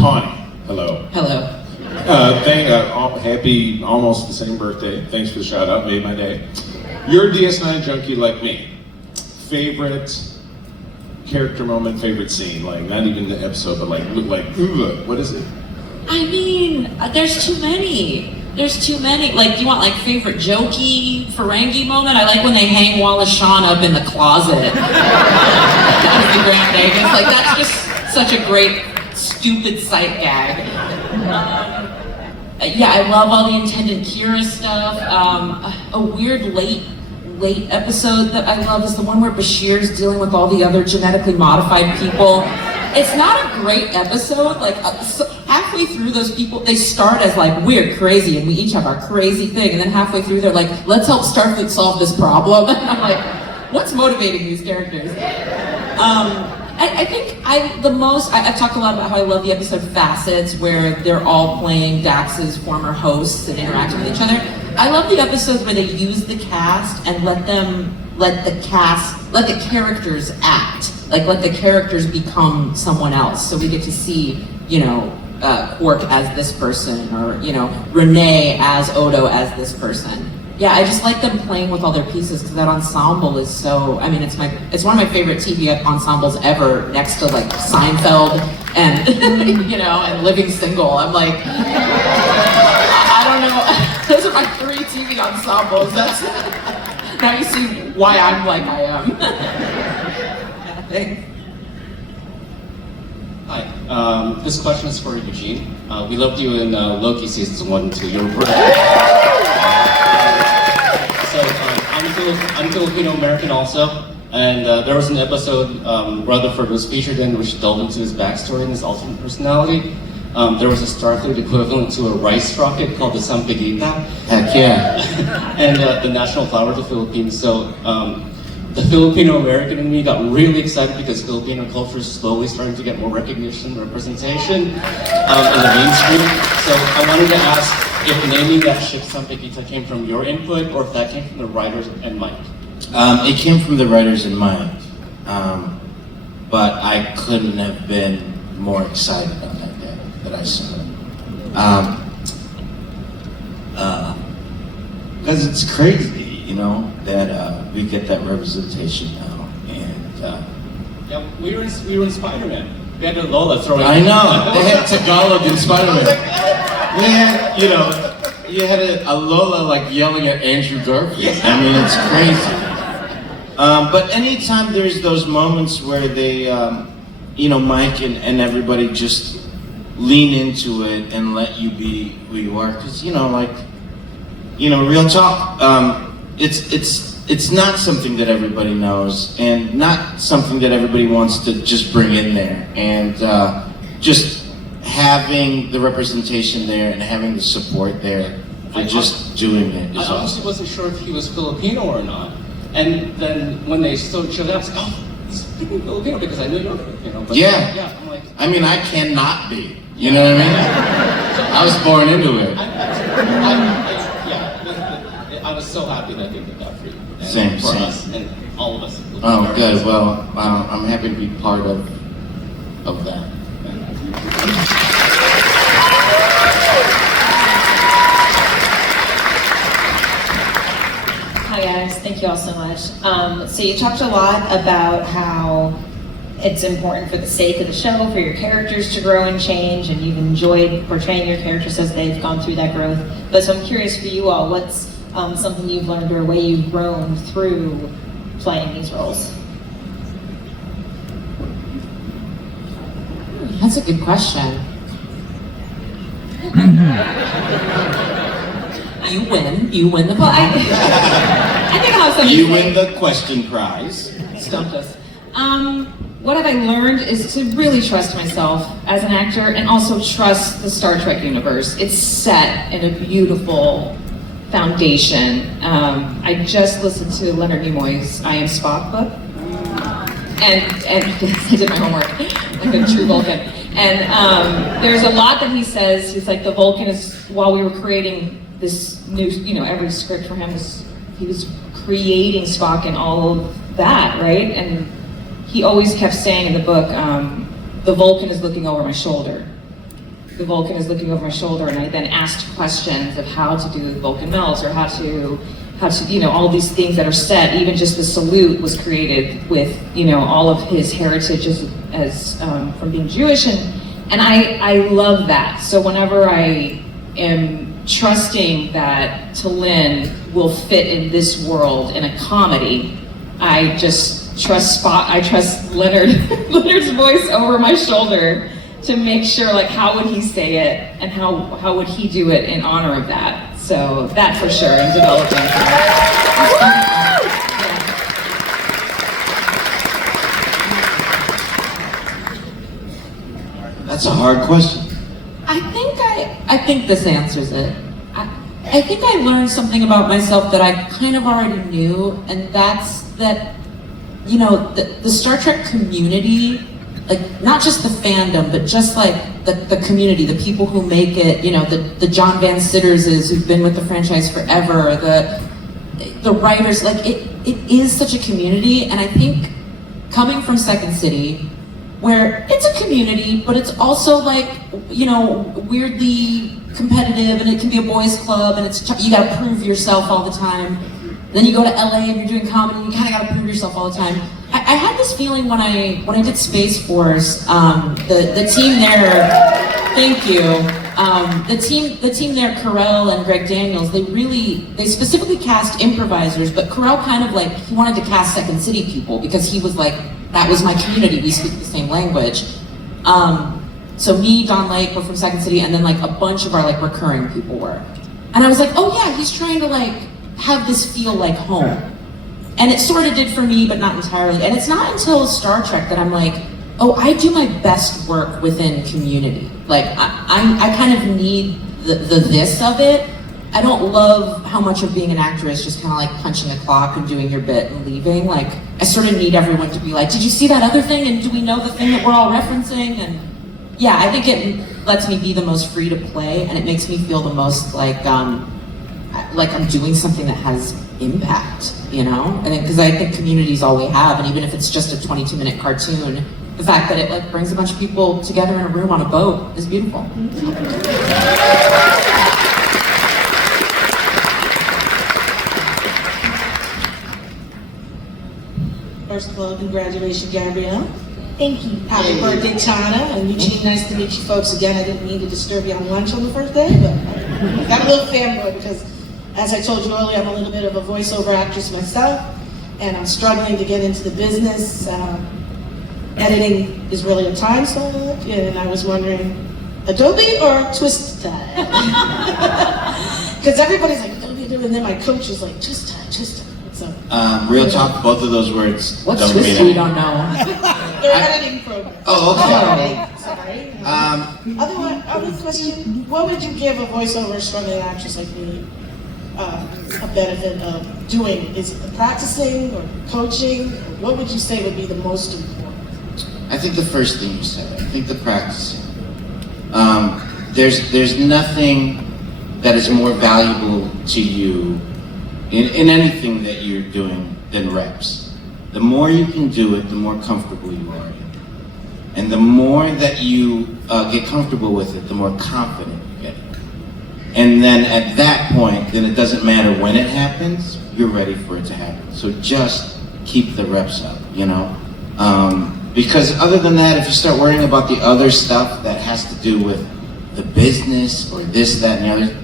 Tawny, hello. Hello. Happy, almost the same birthday. Thanks for the shout out, made my day. You're a DS9 junkie like me. Favorite character moment, favorite scene, like not even the episode, but like what is it? I mean, there's too many. There's too many. Like, do you want like favorite jokey Ferengi moment? I like when they hang Wallace Shawn up in the closet. At the Grand Vegas. Like, that's just such a great, stupid sight gag. Yeah, I love all the Intendant Kira stuff. A weird late episode that I love is the one where Bashir's dealing with all the other genetically modified people. It's not a great episode. Like halfway through, those people, they start as like, we're crazy and we each have our crazy thing, and then halfway through they're like, let's help Starfleet solve this problem. And I'm like, what's motivating these characters? I think I've talked a lot about how I love the episode Facets, where they're all playing Dax's former hosts and interacting with each other. I love the episodes where they use the cast and let the characters act. Like, let the characters become someone else. So we get to see, you know, Quark as this person, or Renee as Odo as this person. Yeah, I just like them playing with all their pieces because that ensemble is so. I mean, it's one of my favorite TV ensembles ever, next to like Seinfeld and and Living Single. I'm like, I don't know. Those are my 3 TV ensembles. Now you see why I'm like I am. Thanks. Hi, this question is for Eugene. We loved you in Loki seasons 1 and 2. You're I'm Filipino-American also, and there was an episode Rutherford was featured in which delved into his backstory and his alternate personality. There was a Starfleet equivalent to a rice rocket called the Sampaguita. Heck yeah. And the national flower of the Philippines. So the Filipino-American in me got really excited because Filipino culture is slowly starting to get more recognition and representation in the mainstream. So I wanted to ask if naming that ship Sampaguita came from your input or if that came from the writers and Mike. It came from the writers and Mike, but I couldn't have been more excited on that day that I saw it. Because it's crazy, that we get that representation now, and yeah, we were in Spider-Man. We had a Lola throwing. I know they had Tagalog in Spider-Man. We had, you had a Lola like yelling at Andrew Garfield. I mean, it's crazy. But anytime there's those moments where they, Mike and everybody just lean into it and let you be who you are, because real talk. It's not something that everybody knows, and not something that everybody wants to just bring in there, and just having the representation there and having the support there for just doing it. I honestly wasn't sure if he was Filipino or not, and then when they showed up, I was like, oh, he's Filipino because I knew you're Filipino. But yeah. I'm like, I mean, I cannot be. You know what I mean? I was born into it. I was so happy that they did that for you. And Same. us and all of us. Oh, good. Well, I'm happy to be part of that. Hi guys, thank you all so much. So you talked a lot about how it's important for the sake of the show, for your characters to grow and change, and you've enjoyed portraying your characters as they've gone through that growth. But so I'm curious for you all, what's something you've learned or a way you've grown through playing these roles? That's a good question. You win the prize. I think I'll have something You to say. win the question prize. Stumped us. What have I learned is to really trust myself as an actor and also trust the Star Trek universe. It's set in a beautiful foundation. I just listened to Leonard Nimoy's I Am Spock book. And I did my homework, like a true Vulcan. And there's a lot that he says. He's like, the Vulcan is, while we were creating this new, every script for him he was creating Spock and all of that, right? And he always kept saying in the book, the Vulcan is looking over my shoulder. The Vulcan is looking over my shoulder, and I then asked questions of how to do Vulcan melts, or how to, all these things that are set. Even just the salute was created with, all of his heritage as from being Jewish, and I love that. So whenever I am trusting that T'Lyn will fit in this world in a comedy, I just trust I trust Leonard's voice over my shoulder to make sure, like, how would he say it and how would he do it in honor of that. So that for sure in developing. That's a hard question. I think this answers it. I think I learned something about myself that I kind of already knew, and that's that, the Star Trek community, like, not just the fandom, but just like the community, the people who make it, the John Van Sitterses who've been with the franchise forever, the writers, like, it is such a community. And I think coming from Second City, where it's a community, but it's also like, you know, weirdly competitive, and it can be a boys' club, and you gotta prove yourself all the time. Then you go to LA and you're doing comedy, and you kind of gotta prove yourself all the time. I had this feeling when I did Space Force, the team there, thank you, the team there, Carell and Greg Daniels, they specifically cast improvisers, but Carell kind of like, he wanted to cast Second City people because he was like, that was my community, we speak the same language. So me, Don Lake, were from Second City, and then like a bunch of our like recurring people were. And I was like, oh yeah, he's trying to like have this feel like home. And it sort of did for me, but not entirely. And it's not until Star Trek that I'm like, oh, I do my best work within community. Like, I kind of need the this of it. I don't love how much of being an actor is just kind of like punching a clock and doing your bit and leaving. Like, I sort of need everyone to be like, did you see that other thing? And do we know the thing that we're all referencing? And yeah, I think it lets me be the most free to play, and it makes me feel the most like I'm doing something that has impact, you know? Because I think community is all we have, and even if it's just a 22-minute cartoon, the fact that it like brings a bunch of people together in a room on a boat is beautiful. First of all, congratulations, Gabrielle. Thank you. Happy birthday, Tana. And Eugene, nice to meet you folks again. I didn't mean to disturb you on lunch on the first day, but I got a little fanboy because, as I told you earlier, I'm a little bit of a voiceover actress myself, and I'm struggling to get into the business. Editing is really a time suck, and I was wondering, Adobe or TwistTime? Because everybody's like, Adobe, and then my coach is like, TwistTime. So, real talk, both of those words what's don't mean Twist? We don't know. they're editing programs. Oh, okay. Sorry. Other question, what would you give a voiceover struggling actress like me a benefit of doing? Is it the practicing or coaching? Or what would you say would be the most important? I think the first thing you said, I think the practicing. There's nothing that is more valuable to you in anything that you're doing than reps. The more you can do it, the more comfortable you are in it. And the more that you get comfortable with it, the more confident you get. And then at that point, then it doesn't matter when it happens, you're ready for it to happen. So just keep the reps up, you know? Because other than that, if you start worrying about the other stuff that has to do with the business or this, that, and the other,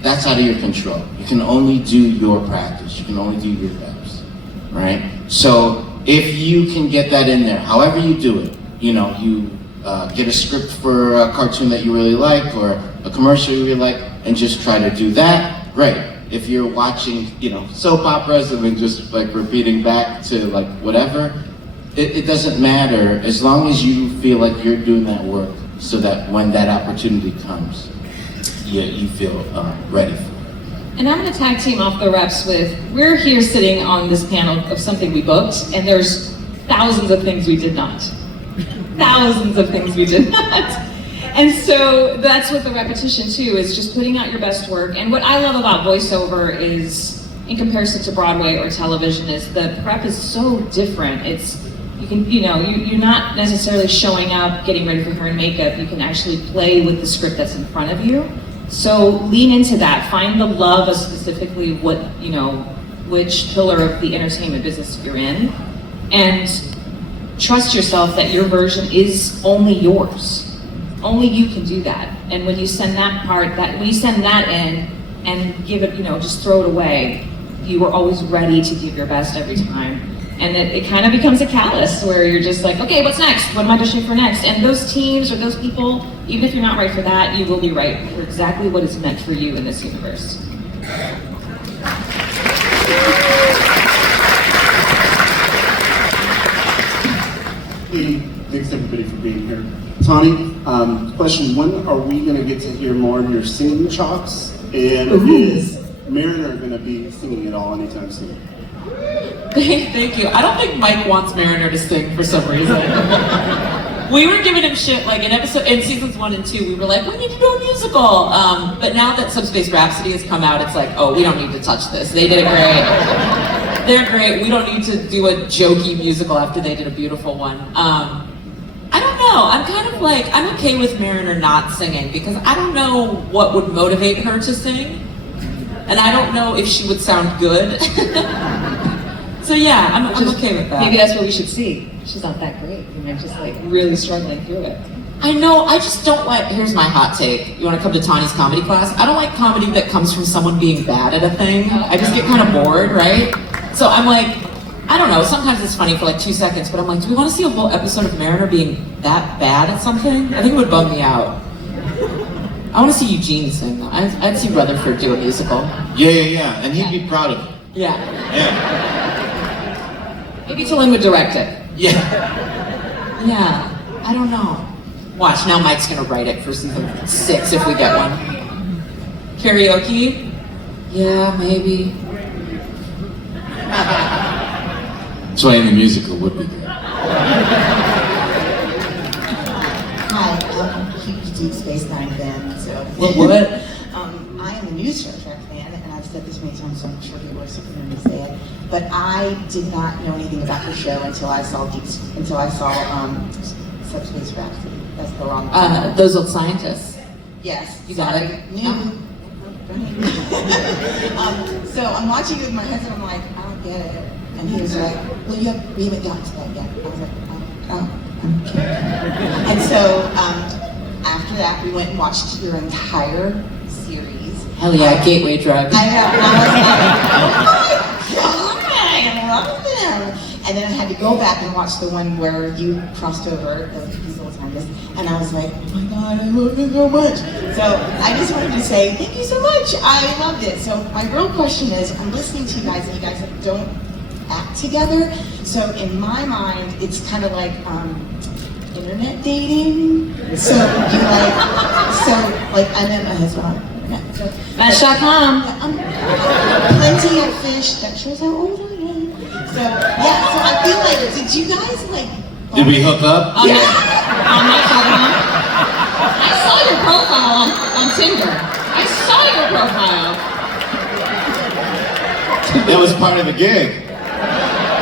that's out of your control. You can only do your practice. You can only do your reps, right? So if you can get that in there, however you do it, you know, you get a script for a cartoon that you really like or a commercial you really like, and just try to do that, great. If you're watching, you know, soap operas and then just like repeating back to like whatever, it doesn't matter as long as you feel like you're doing that work so that when that opportunity comes, you feel ready for it. And I'm going to tag team off the reps with, we're here sitting on this panel of something we booked, and there's thousands of things we did not. Thousands of things we did not. And so that's what the repetition too, is just putting out your best work. And what I love about voiceover is, in comparison to Broadway or television, is the prep is so different. You're not necessarily showing up, getting ready for hair and makeup. You can actually play with the script that's in front of you. So lean into that. Find the love of specifically which pillar of the entertainment business you're in, and trust yourself that your version is only yours. Only you can do that. And when you send when you send that in and give it, just throw it away, you are always ready to give your best every time. And it kind of becomes a callus where you're just like, okay, what's next? What am I auditioning for next? And those teams or those people, even if you're not right for that, you will be right for exactly what is meant for you in this universe. Hey, thanks everybody for being here. Tawny, question, when are we going to get to hear more of your singing chops? And is Mariner going to be singing at all anytime soon? Thank you. I don't think Mike wants Mariner to sing for some reason. We were giving him shit like in seasons 1 and 2. We were like, we need to do a musical. But now that Subspace Rhapsody has come out, it's like, oh, we don't need to touch this. They did it great. They're great. We don't need to do a jokey musical after they did a beautiful one. I know. I'm kind of like, I'm okay with Mariner not singing because I don't know what would motivate her to sing. And I don't know if she would sound good. So yeah, I'm okay with that. Maybe that's what we should see. She's not that great. Just like really struggling through it. I know, I just don't like, here's my hot take. You wanna come to Tawny's comedy class? I don't like comedy that comes from someone being bad at a thing. I just get kind of bored, right? So I'm like, I don't know, sometimes it's funny for like 2 seconds, but I'm like, do we wanna see a whole episode of Mariner being that bad at something? I think it would bum me out. I wanna see Eugene sing. I'd see Rutherford do a musical. Yeah, and he'd be proud of it. Yeah. Maybe Talin would direct it. Yeah. Yeah, I don't know. Watch, now Mike's gonna write it for season 6 if we get one. Karaoke? Yeah, maybe. Swaying the musical would be good. Hi, I'm a huge Deep Space Nine fan, so. What? I am a new Star Trek fan, and I've said this many times, so I'm sure people are sick of hearing me say it. But I did not know anything about the show until I saw Subspace Rhapsody. That's the wrong one. Those old scientists. Yes. You got it. So I'm watching it with my husband. I'm like, I don't get it, and he was like, well, we haven't gotten to that yet. I was like, oh, okay. And so after that, we went and watched your entire series. Hell yeah, gateway drug. I know. And I was like, oh my God, I love them. And then I had to go back and watch the one where you crossed over these little scientists, and I was like, oh my God, I love it so much. So I just wanted to say thank you so much. I loved it. So my real question is, I'm listening to you guys, and you guys don't act together. So in my mind, it's kind of like internet dating. So you like I met my husband on internet. So, Match.com. Plenty of fish. That shows how old I am. So yeah, so I feel like, did you guys like? Did we hook up? On Match.com. I saw your profile on Tinder. I saw your profile. That was part of the gig.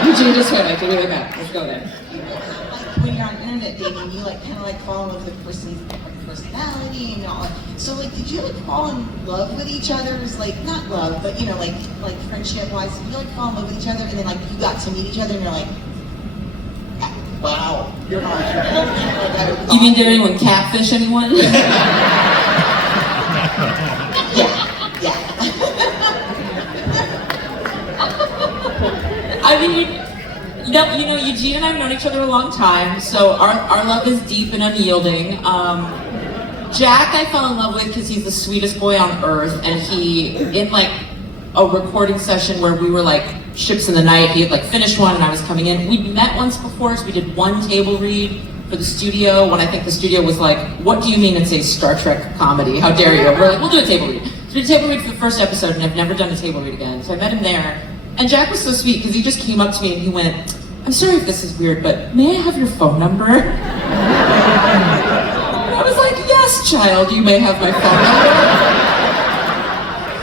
Eugene, just wait, like, really bad. Let's go there. Like when you're on internet dating, you like kind of like fall in love with the person's personality and all. So like, did you like fall in love with each other's like not love, but you know like friendship wise? Did you like fall in love with each other and then like you got to meet each other and you're like, wow, you're not. You mean did anyone catfish anyone? Yeah. I mean, you know, Eugene and I have known each other a long time, so our love is deep and unyielding. Jack I fell in love with because he's the sweetest boy on earth, and he, in like a recording session where we were like ships in the night, he had like finished one and I was coming in. We'd met once before, so we did one table read for the studio when I think the studio was like, what do you mean it's a Star Trek comedy? How dare you? We're like, we'll do a table read. So we did a table read for the first episode and I've never done a table read again. So I met him there. And Jack was so sweet because he just came up to me and he went, I'm sorry if this is weird, but may I have your phone number? And I was like, yes, child, you may have my phone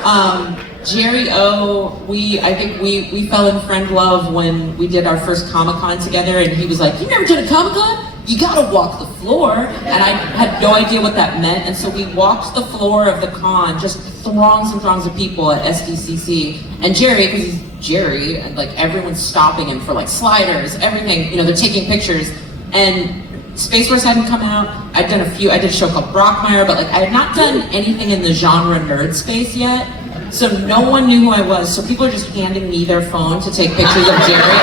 number. Jerry O, I think we fell in friend love when we did our first Comic-Con together, and he was like, you've never done a Comic-Con? You gotta walk the floor. And I had no idea what that meant, and so we walked the floor of the con, just throngs and throngs of people at STCC. And Jerry, because he's Jerry, and like everyone's stopping him for like sliders, everything, you know, they're taking pictures. And Space Force hadn't come out. I did a show called Brockmire, but like I had not done anything in the genre nerd space yet. So no one knew who I was. So people are just handing me their phone to take pictures of Jerry.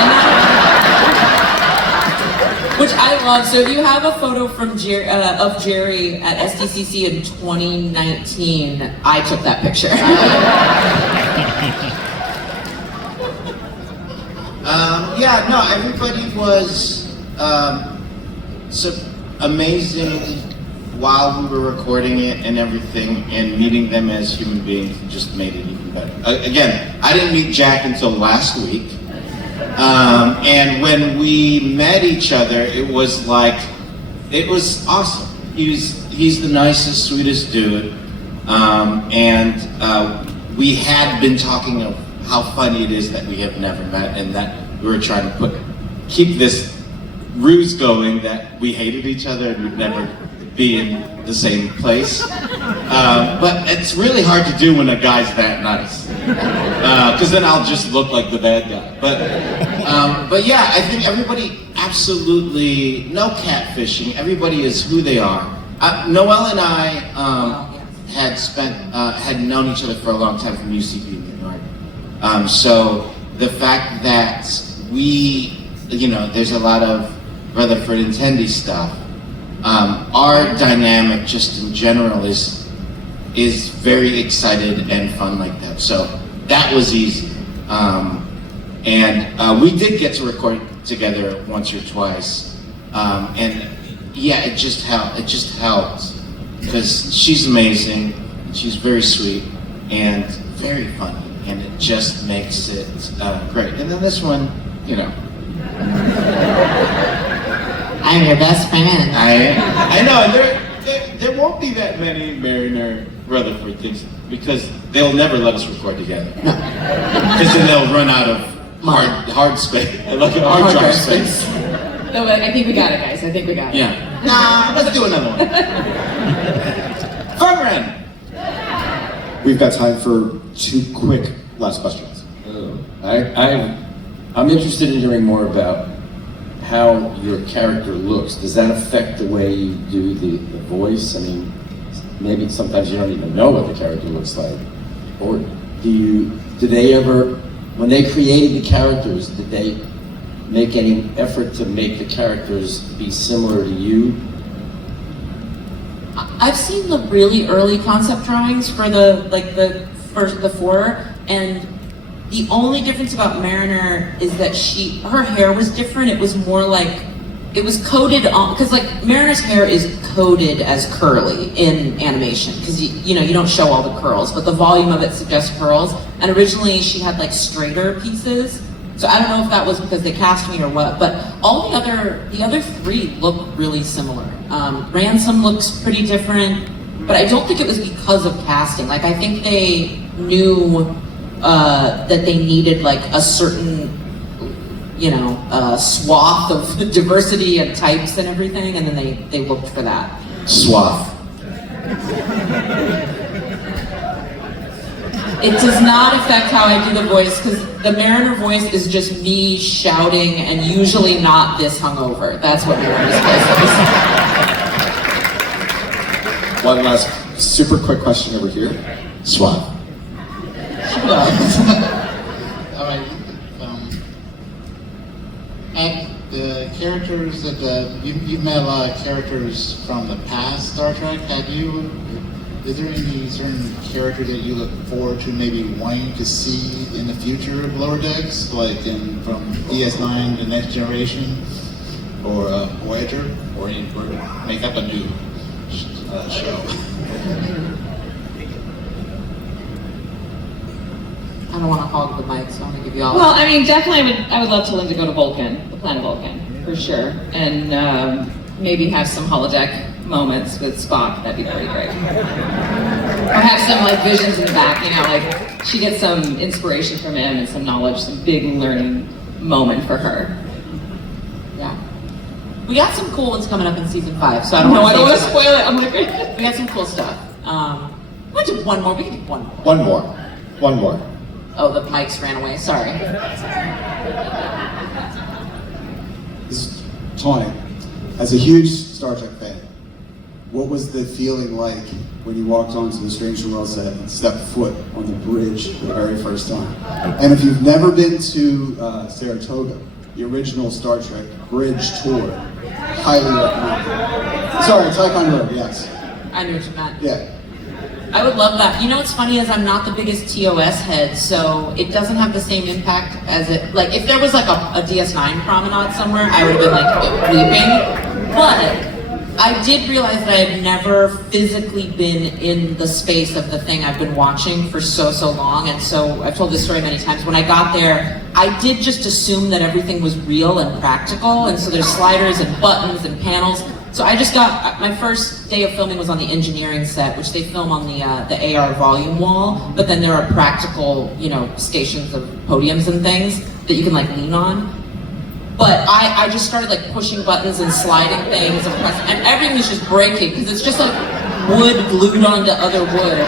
Which I love. So if you have a photo from of Jerry at STCC in 2019, I took that picture. Yeah, no, everybody was so amazing while we were recording it and everything, and meeting them as human beings just made it even better. Again, I didn't meet Jack until last week. And when we met each other, it was awesome. He's the nicest, sweetest dude. We had been talking of how funny it is that we have never met and that we were trying to keep this ruse going that we hated each other and would never be in the same place. But it's really hard to do when a guy's that nice, because then I'll just look like the bad guy. But yeah, I think everybody absolutely no catfishing. Everybody is who they are. Noelle and I had known each other for a long time from UCB in New York. So the fact that there's a lot of Rutherford and Tendy stuff. Our dynamic just in general is very excited and fun like that. So that was easy. And we did get to record together once or twice. And yeah, it just helped because she's amazing, she's very sweet and very funny, and it just makes it great. And then this one, I'm your best friend. I know, and there won't be that many Mariner Rutherford things because they'll never let us record together. Because then they'll run out of hard space, like hard drive space. No, but I think we got it, guys. I think we got it. Yeah. Nah, let's do another one. Fun run. We've got time for 2 quick last questions. I'm interested in hearing more about how your character looks. Does that affect the way you do the voice? I mean, maybe sometimes you don't even know what the character looks like. Or did they ever, when they created the characters, did they make any effort to make the characters be similar to you? I've seen the really early concept drawings for the 4, and the only difference about Mariner is that her hair was different. It was more like, it was coded on, because like Mariner's hair is coded as curly in animation, because you don't show all the curls, but the volume of it suggests curls. And originally she had like straighter pieces. So I don't know if that was because they cast me or what, but all the other 3 look really similar. Ransom looks pretty different, but I don't think it was because of casting. Like I think they knew that they needed like a certain, swath of diversity and types and everything, and then they looked for that. Swath. It does not affect how I do the voice, because the Mariner voice is just me shouting and usually not this hungover. That's what Mariner's voice is. One last super quick question over here. Swath. The characters that you've met a lot of characters from the past Star Trek. Is there any certain character that you look forward to maybe wanting to see in the future of Lower Decks, like from DS9 to Next Generation, or Voyager, or make up a new show? I don't want to hog the mic, so I'm gonna give you all. Well, I mean, definitely, I would love to live to go to Vulcan, the planet Vulcan, for sure, and maybe have some holodeck moments with Spock. That'd be pretty great. Or have some like visions in the back, like she gets some inspiration from him and some knowledge, some big learning moment for her. Yeah. We got some cool ones coming up in season 5, so I don't want to spoil it. I'm like, we got some cool stuff. We'll do one more. We can do one more. One more. Oh, the mics ran away. Sorry. Tawny, as a huge Star Trek fan, what was the feeling like when you walked onto the Strange New World set and stepped foot on the bridge for the very first time? And if you've never been to Saratoga, the original Star Trek bridge tour, highly recommend. Sorry, Tycon Road, yes. I knew what you meant. Yeah. I would love that. What's funny is I'm not the biggest TOS head, so it doesn't have the same impact as it, like if there was like a DS9 promenade somewhere, I would have been like weeping. But I did realize that I had never physically been in the space of the thing I've been watching for so long, and so I've told this story many times. When I got there, I did just assume that everything was real and practical, and so there's sliders and buttons and panels. So I just got, my first day of filming was on the engineering set, which they film on the AR volume wall, but then there are practical, stations of podiums and things that you can like lean on. But I just started like pushing buttons and sliding things and pressing, and everything was just breaking because it's just like wood glued onto other wood.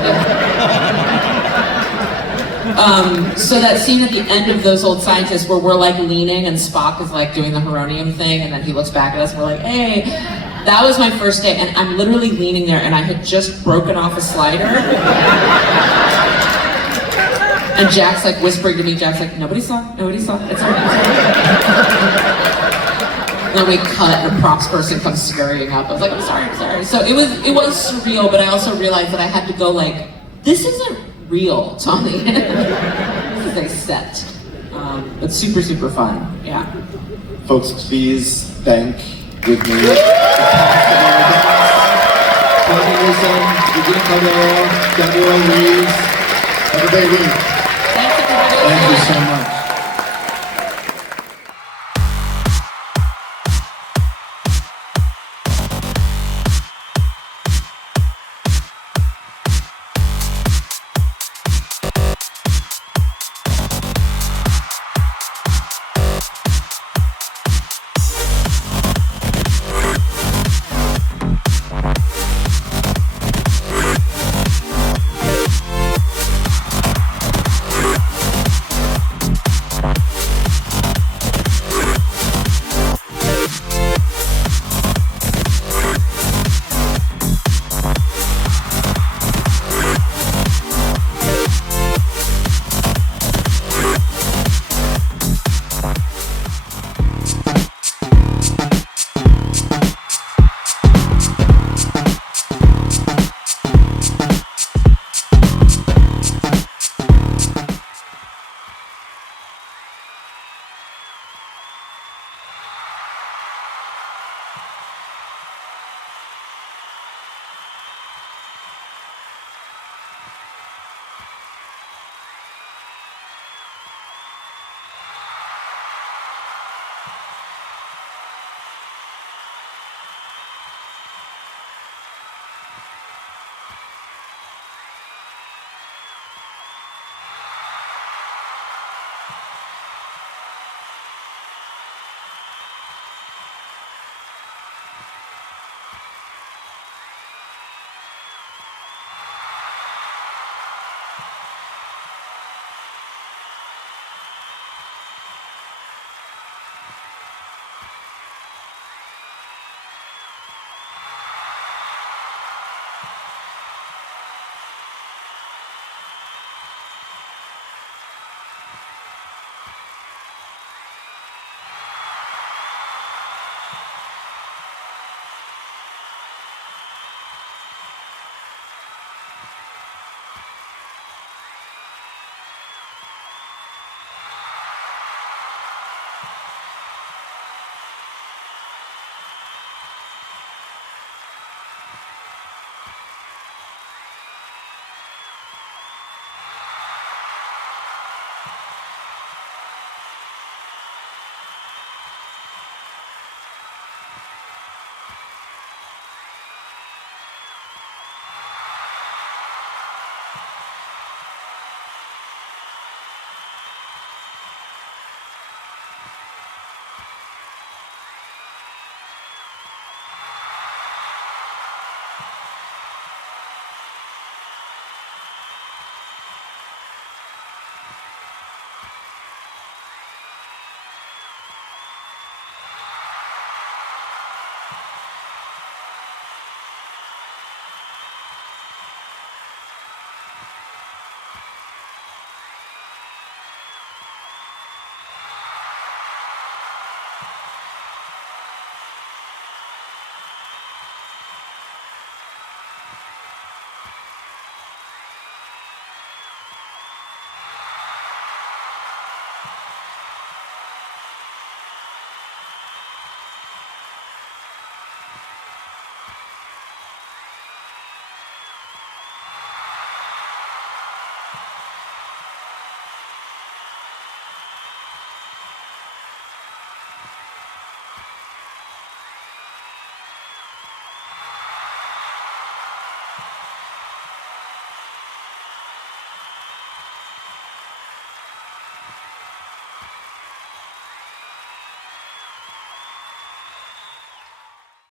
So that scene at the end of Those Old Scientists where we're like leaning and Spock is like doing the Heronium thing and then he looks back at us and we're like, hey, that was my first day and I'm literally leaning there and I had just broken off a slider. And Jack's like whispering to me, Jack's like, nobody saw, it's all right. Then we cut and a props person comes scurrying up. I was like, I'm sorry. So it was surreal, but I also realized that I had to go like, this isn't real, Tawny. This is a set. But super, super fun, yeah. Folks, please thank with me the Tawny Newsome, Eugene Cordero, Gabrielle Ruiz, everybody. Thanks, everybody. Thank you so much.